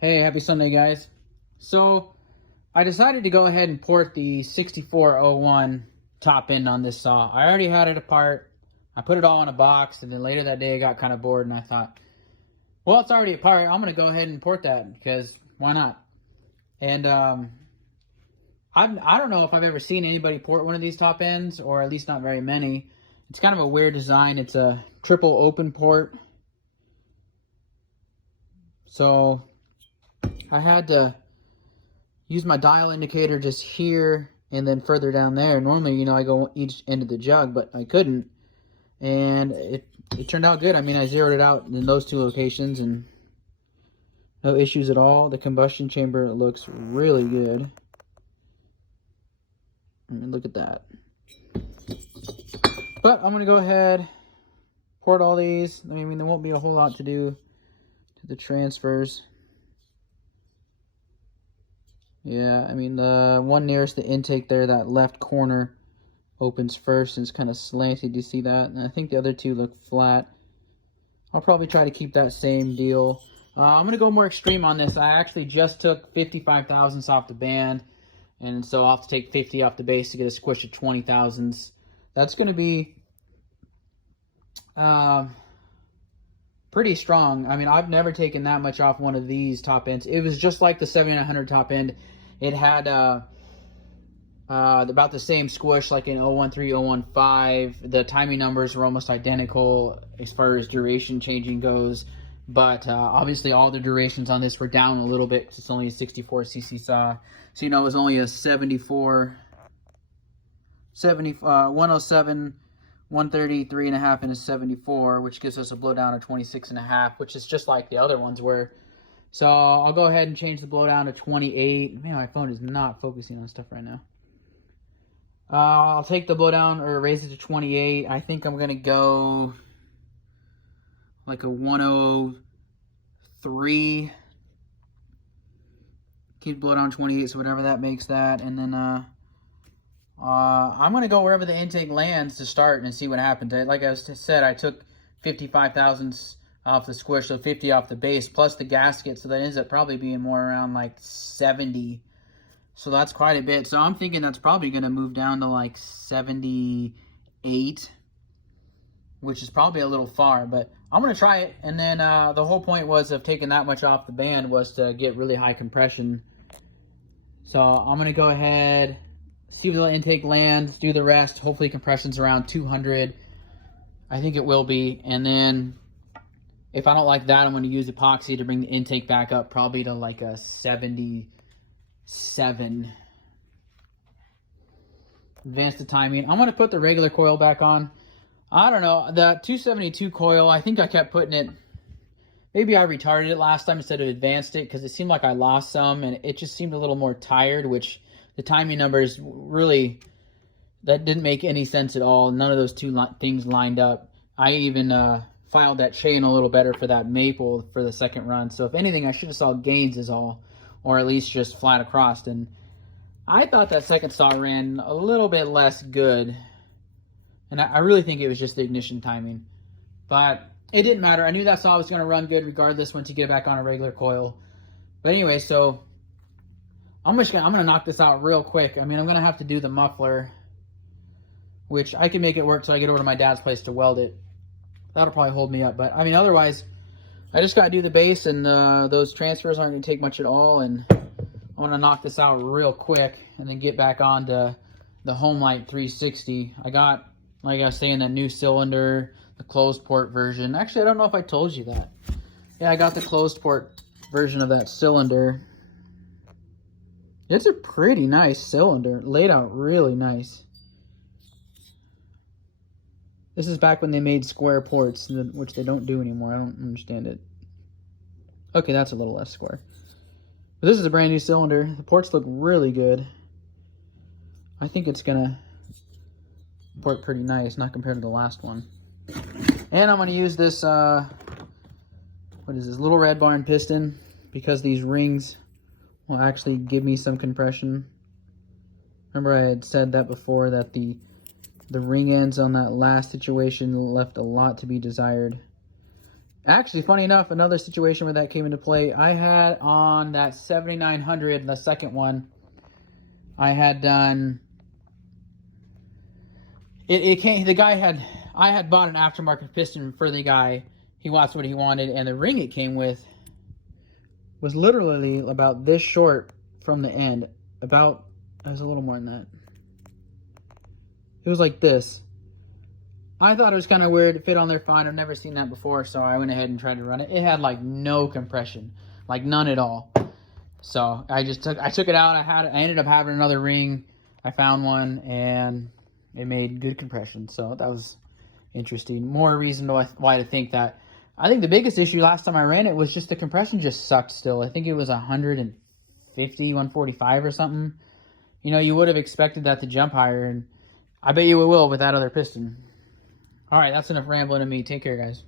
Hey, happy Sunday, guys. So, I decided to go ahead and port the 6401 top end on this saw. I already had it apart. I put it all in a box, and then later that day I got kind of bored, and I thought, well, it's already apart. I'm going to go ahead and port that, because why not? And I don't know if I've ever seen anybody port one of these top ends, or at least not very many. It's kind of a weird design. It's a triple open port. So I had to use my dial indicator just here and then further down there. Normally, I go each end of the jug, but I couldn't. And it turned out good. I mean, I zeroed it out in those two locations and no issues at all. The combustion chamber looks really good. I mean, look at that. But I'm going to go ahead, port all these. I mean, there won't be a whole lot to do to the transfers. Yeah, I mean, the one nearest the intake there, that left corner, opens first and it's kind of slanted. You see that? And I think the other two look flat. I'll probably try to keep that same deal. I'm going to go more extreme on this. I actually just took 55 thousandths off the band, and so I'll have to take 50 off the base to get a squish of 20 thousandths. That's going to be pretty strong. I mean, I've never taken that much off one of these top ends. It was just like the 7900 top end. It had about the same squish like in 013, 015. The timing numbers were almost identical as far as duration changing goes. But obviously all the durations on this were down a little bit because it's only a 64cc saw. So, it was only a 107, 133 and a half, and a 74, which gives us a blowdown of 26 and a half, which is just like the other ones were. So I'll go ahead and change the blowdown to 28. Man, my phone is not focusing on stuff right now. I'll take the blowdown or raise it to 28. I think I'm going to go like a 103. Keep blowdown 28, so whatever that makes that. And then I'm going to go wherever the intake lands to start and see what happens. Like I said, I took 55 thousandths off the squish, so 50 off the base, plus the gasket, so that ends up probably being more around like 70. So that's quite a bit. So I'm thinking that's probably going to move down to like 78, which is probably a little far, but I'm going to try it. And then the whole point was of taking that much off the band was to get really high compression. So I'm going to go ahead, see where the intake lands, do the rest. Hopefully compression's around 200. I think it will be. And then if I don't like that, I'm going to use epoxy to bring the intake back up probably to like a 77. Advance the timing. I'm going to put the regular coil back on. I don't know. The 272 coil, I think I kept putting it. Maybe I retarded it last time instead of advanced it because it seemed like I lost some and it just seemed a little more tired, which the timing numbers really, that didn't make any sense at all. None of those two things lined up. I even filed that chain a little better for that maple for the second run. So if anything, I should have saw gains is all, or at least just flat across. And I thought that second saw ran a little bit less good. And I really think it was just the ignition timing. But it didn't matter. I knew that saw was going to run good regardless once you get back on a regular coil. But anyway, so I'm going to knock this out real quick. I mean, I'm going to have to do the muffler, which I can make it work till I get over to my dad's place to weld it. That'll probably hold me up. But, I mean, otherwise, I just got to do the base, and those transfers aren't going to take much at all. And I'm going to knock this out real quick and then get back on to the HL360. I got, like I was saying, that new cylinder, the closed port version. Actually, I don't know if I told you that. Yeah, I got the closed port version of that cylinder. It's a pretty nice cylinder. Laid out really nice. This is back when they made square ports, which they don't do anymore. I don't understand it. Okay, that's a little less square. But this is a brand new cylinder. The ports look really good. I think it's going to port pretty nice, not compared to the last one. And I'm going to use this, what is this, Little Red Barn piston, because these rings will actually give me some compression. Remember I had said that before, that the ring ends on that last situation left a lot to be desired. Actually, funny enough, another situation where that came into play, I had on that 7900, the second one, I had done, it came, I had bought an aftermarket piston for the guy. He wants what he wanted, and the ring it came with was literally about this short from the end. It was a little more than that. It was like this. I thought it was kind of weird. It fit on there fine. I've never seen that before, so I went ahead and tried to run it. It had like no compression, like none at all. So I took it out. I ended up having another ring. I found one, and it made good compression. So that was interesting. More reason why to think that. I think the biggest issue last time I ran it was just the compression just sucked still. I think it was 150, 145 or something. You know, you would have expected that to jump higher, and I bet you it will with that other piston. All right, that's enough rambling of me. Take care, guys.